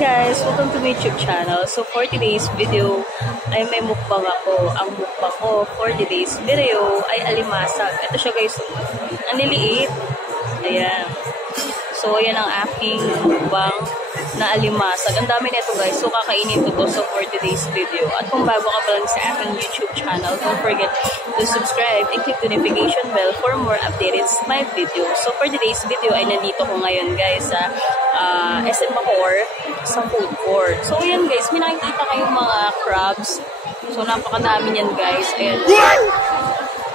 guys! Welcome to my YouTube channel. So for today's video ay may mukbang ako. Ang mukbang ko for today's video ay alimasag. Ito siya guys. Ang liliit. Ayan. So ayan ang aking mukbang na alimasag. Ang dami nito guys. So kakainin ko to for today's video. At kung bago ka pa lang sa aking YouTube channel, don't forget to subscribe and click the notification bell for more updated my video. So for today's video ay nandito ko ngayon guys sa SM Bacoor sa food court. So ayan guys, may nakikita kayong mga crabs. So napakadami niyan guys. Ayan.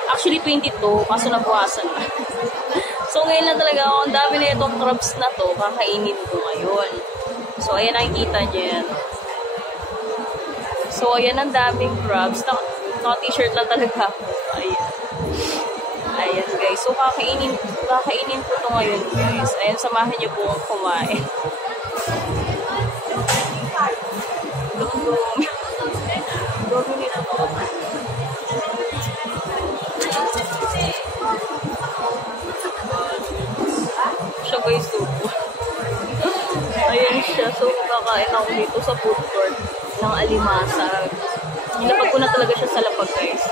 Actually 22 kaso nabuhasan na. So ngayon na talaga ako, ang dami na itong crabs na to, kakainin ko ngayon. So ayan, nakikita niyo yan. So ayan, ang daming crabs. Naka-t-shirt lang talaga ako. Ayan. Ayan guys, so kakainin ko to ngayon guys. Ayan, samahan niyo po akong kumain. Dumi. Dumi nila po. Siya guys, supo. Ayan siya. So, kakain ako dito sa food court ng alimasag. Nilapag ko na talaga siya sa lapag guys.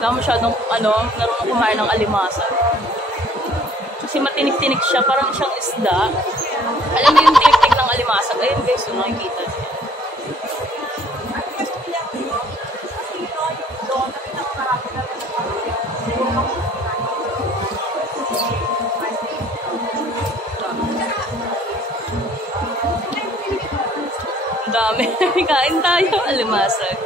Wala masyadong, marunong kumain ng alimasag. Kasi matinik-tinik siya, parang siyang isda. Alam niyo yung tinik-tinik ng alimasag? Ayun guys, yung nakikita niya. Ang dami. Kain tayo, alimasag.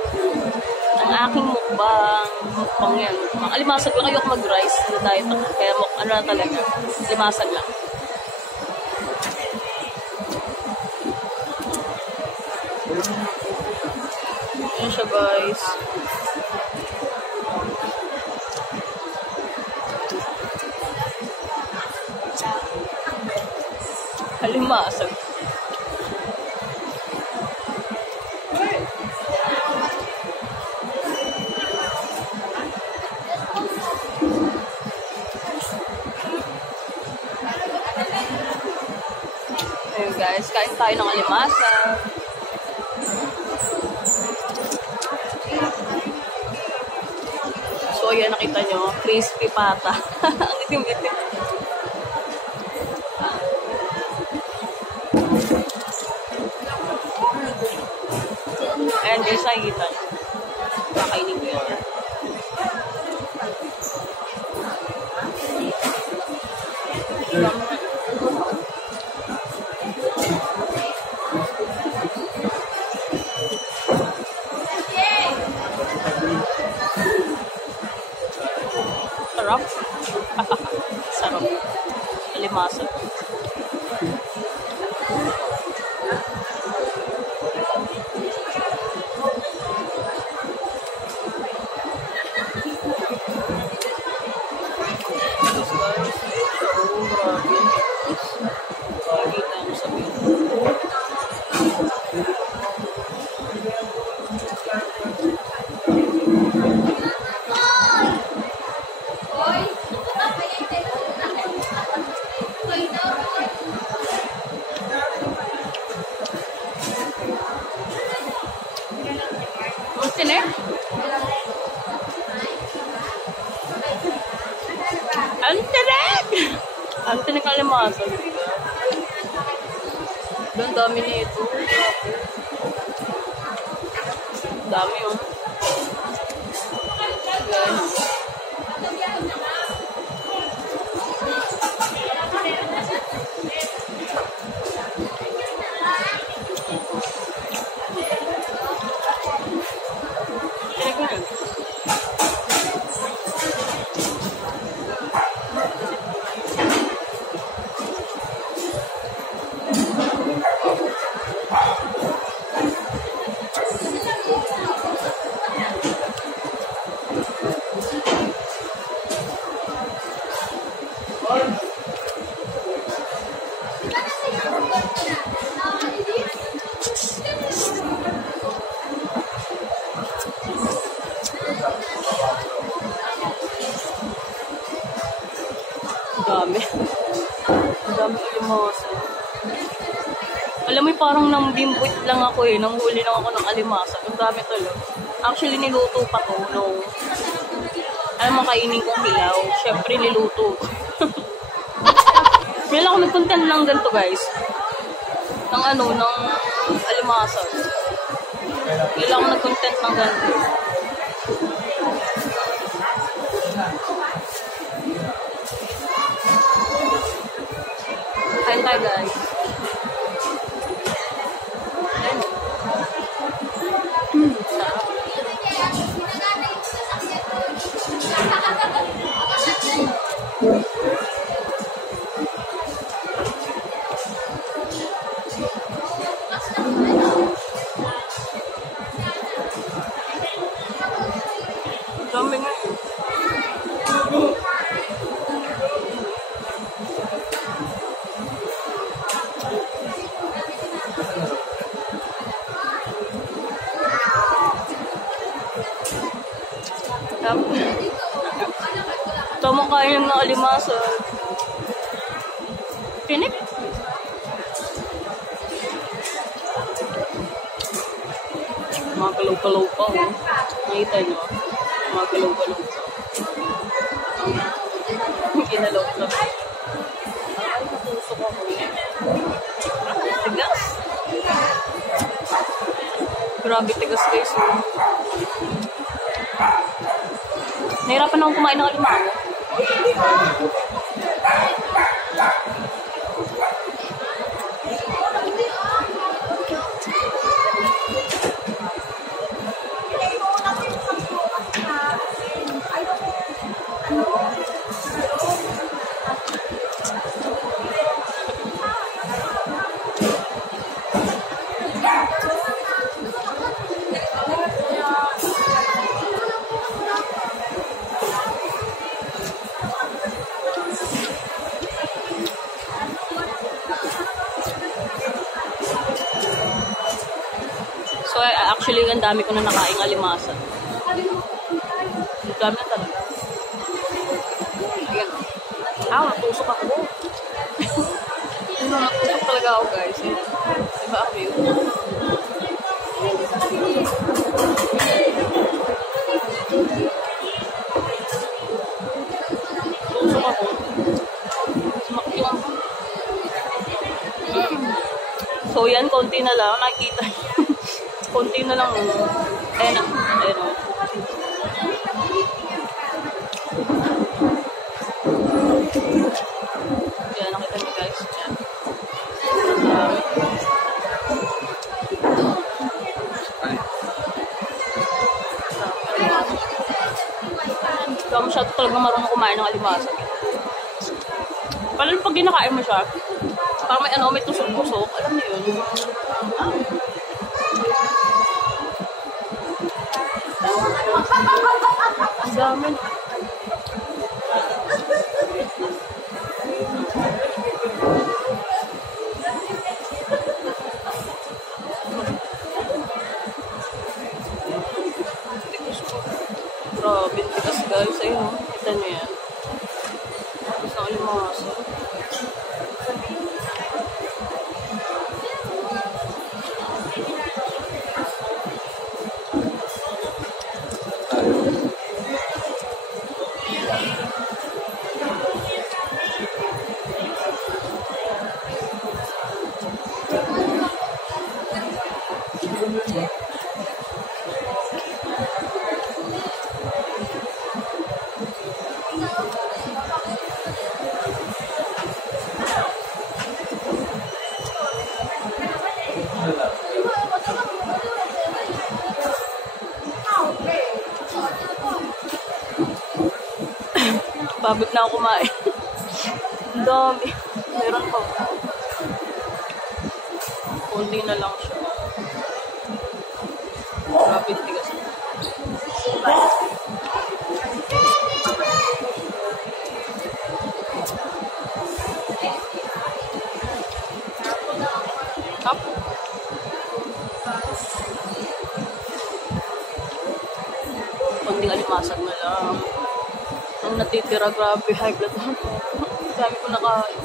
Ang aking mukbang yan. Ang alimasag lang, ayoko mag-rice na diet ako. Kaya ano na talaga, alimasag lang. Yan siya guys. Alimasag. Ayun guys, kain tayo ng alimasag. So ayan, nakita nyo, crispy pata. Ang itim-itim. Ayan guys, nakikita nyo. Kakainin ko yan. Sarap. Sarap. Alimasag. Ang tinik ang alimasag. Ang dami nito. Dami yun. Guys. Tinik na yun. Alam mo, parang nambimbuit lang ako eh. Nanghuli lang ako ng alimasag. Ang dami tuloy. Actually, niluto pa to nung alam mo, kainin kong hilaw. Siyempre, niluto. Kailan ako nag-content lang ganito, guys. Ng alimasag. Kailan ako nag-content ng ganito. Kain tayo, guys. Dami nga. Tama kayo ng alimasag. Pinik. Mga galaw-galaw pa. Nakita nyo? Mga galaw-galaw pa. Kinalaw na. Ay, natusok ako. Tigas. Grabe tigas, guys. Nahirapan akong kumain ng alimango. So, actually, ang dami ko na nakaing alimasag. Ang dami na talaga. Ayan. Natusok ako. Natusok talaga ako, guys. Diba ako yun? Natusok ako. Sumakit yung... So, yan, konti na lang. Nakikita. Konti na lang. Ayan na. Ayan na. Ayan, nakita niyo, guys. Ayan. Ikaw masyado talagang marunong kumain ng alimasag. Pala pag ginakain mo siya, parang may tusok-tusok. Alam niyo yun. Ang dami. Grabe, tigas, guys. Ayun, kita niyo yan. Tapos na alimasag. Pagod na ako kumain. Ang dami. Meron pa. Kunti na lang siya. Grabe, tigas. Up. Kunting alimasag na lang. Ang natitira, grabe, high blood ako. Dami ko nakain.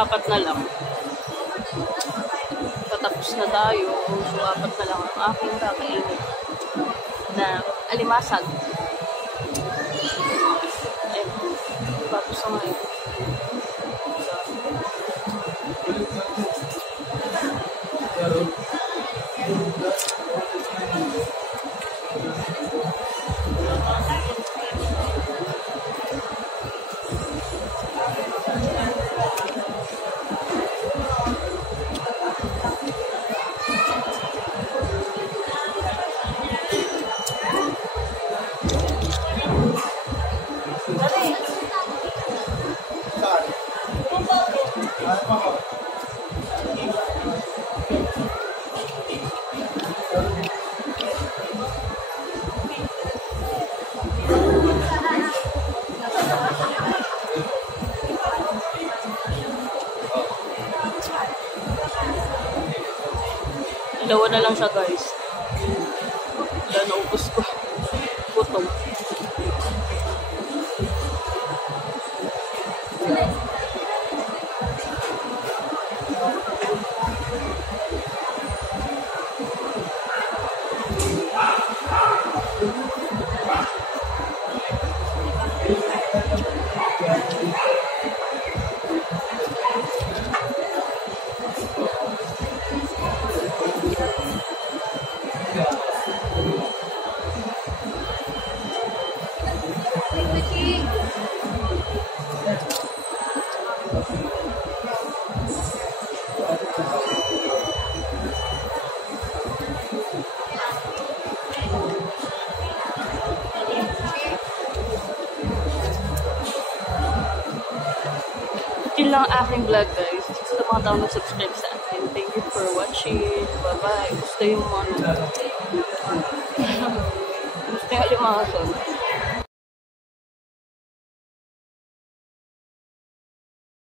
apat na lang. Patapos na tayo. So, apat na lang ang aking kakainin na alimasag. Ayun. Tapos na ngayon. Dalawa na lang siya, guys. Wala, naubos ko. Gutom. Yun lang ang aking vlog, guys. Sa mga tao nag-subscribe sa akin. Thank you for watching. Bye-bye. Gusto yung mga gusto yung alimasag.